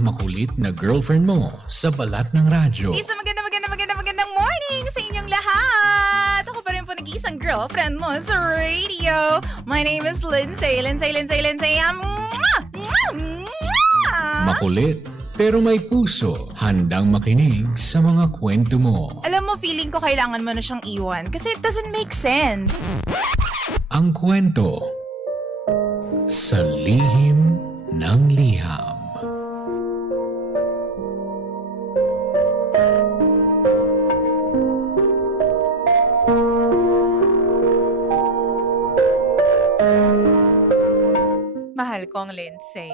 pinakamakulit na girlfriend mo sa balat ng radyo. Isang magandang morning sa inyong lahat! Ako pa rin po nag-iisang girlfriend mo sa radio. My name is Lindsay. Makulit pero may puso, handang makinig sa mga kwento mo. Alam mo, feeling ko kailangan mo na siyang iwan kasi it doesn't make sense. Ang kwento sa lihim ng liham. Mahal kong Lindsay.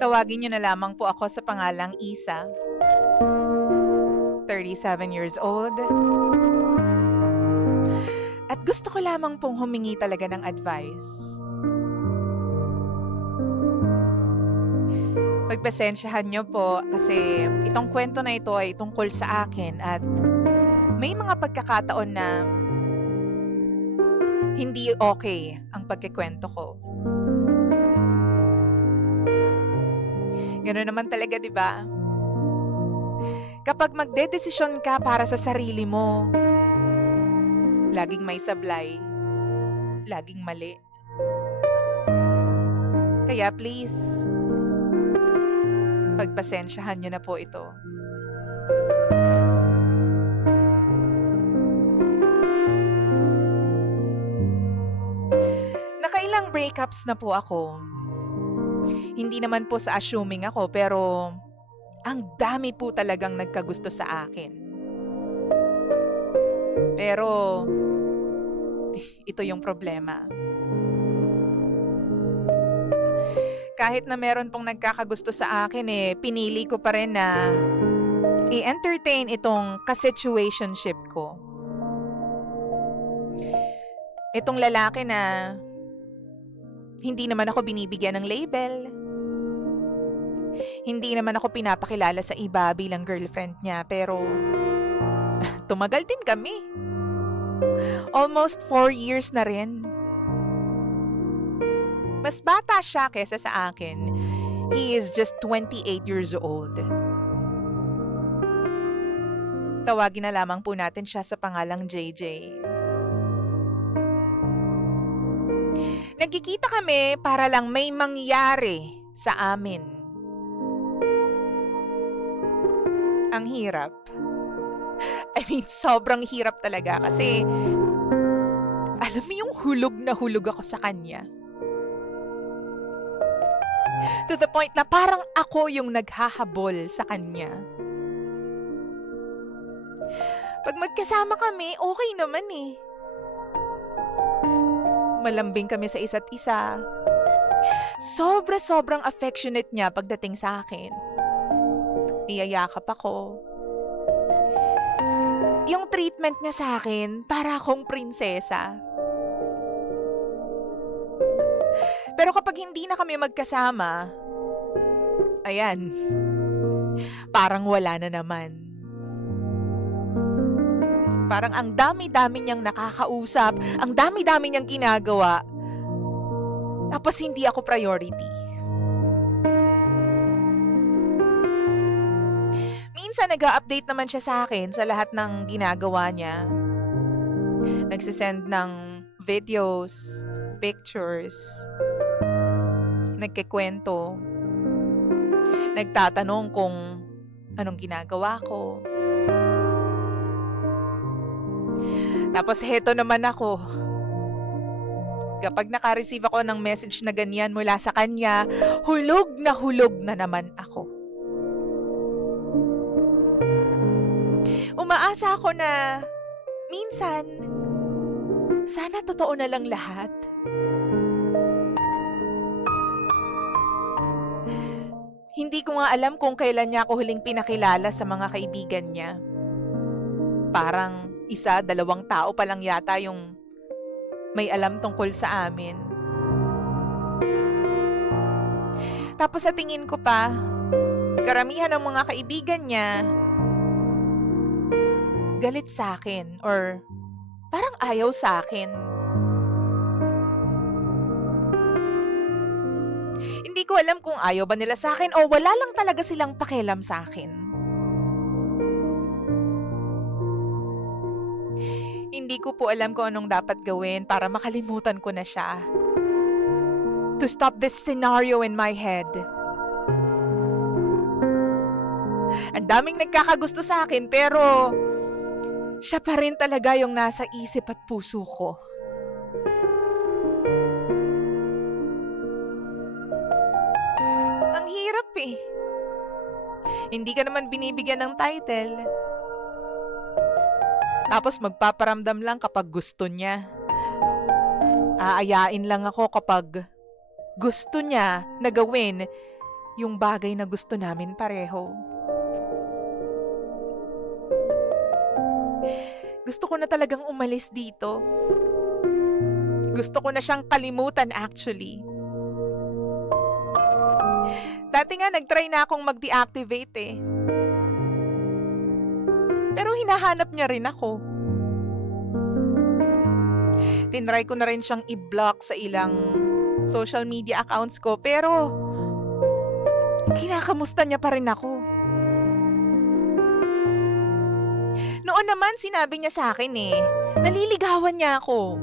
Tawagin niyo na lamang po ako sa pangalang Isa. 37 years old. At gusto ko lamang pong humingi talaga ng advice. Pagpasensyahan niyo po kasi itong kwento na ito ay tungkol sa akin at may mga pagkakataon na hindi okay ang pagkikwento ko. Gano'n naman talaga, di ba? Kapag magdedesisyon ka para sa sarili mo, laging may sablay, laging mali. Kaya please, pagpasensyahan niyo na po ito. Nakailang breakups na po ako. Hindi naman po sa assuming ako, pero ang dami po talagang nagkagusto sa akin. Pero ito yung problema. Kahit na meron pong nagkakagusto sa akin, pinili ko pa rin na i-entertain itong ka-situationship ko. Itong lalaki na hindi naman ako binibigyan ng label. Hindi naman ako pinapakilala sa iba bilang girlfriend niya, pero tumagal din kami. Almost 4 years na rin. Mas bata siya kesa sa akin. He is just 28 years old. Tawagin na lamang po natin siya sa pangalang JJ. Nagkikita kami para lang may mangyari sa amin. Ang hirap. I mean, sobrang hirap talaga kasi alam mo yung hulog na hulog ako sa kanya. To the point na parang ako yung naghahabol sa kanya. Pag magkasama kami, okay naman eh. Malambing kami sa isa't isa. Sobrang affectionate niya pagdating sa akin. Niyayakap ako. Yung treatment niya sa akin, para akong prinsesa. Pero kapag hindi na kami magkasama, ayan, parang wala na naman. Parang ang dami-dami niyang nakakausap, ang dami-dami niyang ginagawa, tapos hindi ako priority. Minsan nag-a-update naman siya sa akin sa lahat ng ginagawa niya. Nagsisend ng videos, pictures, nagkikwento, nagtatanong kung anong ginagawa ko. Tapos heto naman ako. Kapag naka-receive ako ng message na ganyan mula sa kanya, hulog na naman ako. Umaasa ako na minsan, sana totoo na lang lahat. Hindi ko nga alam kung kailan niya ako huling pinakilala sa mga kaibigan niya. Parang 1-2 tao pa lang yata yung may alam tungkol sa amin. Tapos sa tingin ko pa, karamihan ng mga kaibigan niya galit sa akin or parang ayaw sa akin. Hindi ko alam kung ayaw ba nila sa akin o wala lang talaga silang pakialam sa akin. Hindi ko po alam kung anong dapat gawin para makalimutan ko na siya. To stop this scenario in my head. Ang daming nagkakagusto sa akin pero siya pa rin talaga yung nasa isip at puso ko. Ang hirap eh. Hindi ka naman binibigyan ng title. Tapos magpaparamdam lang kapag gusto niya. Aayain lang ako kapag gusto niya na gawin yung bagay na gusto namin pareho. Gusto ko na talagang umalis dito. Gusto ko na siyang kalimutan actually. Dati nga nagtry na akong mag-deactivate eh. Pero hinahanap niya rin ako. Tinry ko na rin siyang i-block sa ilang social media accounts ko pero kinakamusta niya pa rin ako. Noon naman sinabi niya sa akin eh, naliligawan niya ako.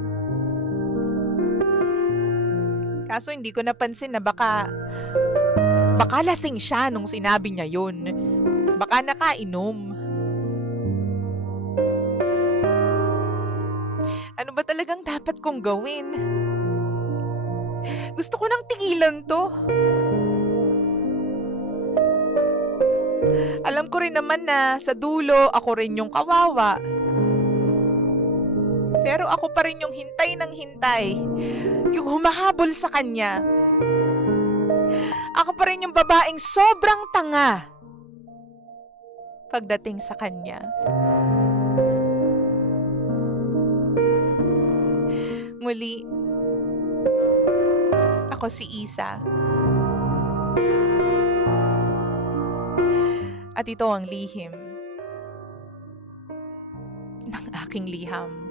Kaso hindi ko napansin na baka lasing siya nung sinabi niya yun. Baka nakainom. Ano ba talagang dapat kong gawin? Gusto ko nang tigilan to. Alam ko rin naman na sa dulo ako rin yung kawawa. Pero ako pa rin yung hintay ng hintay. Yung humahabol sa kanya. Ako pa rin yung babaeng sobrang tanga pagdating sa kanya. Muli, ako si Isa. At ito ang lihim ng aking liham.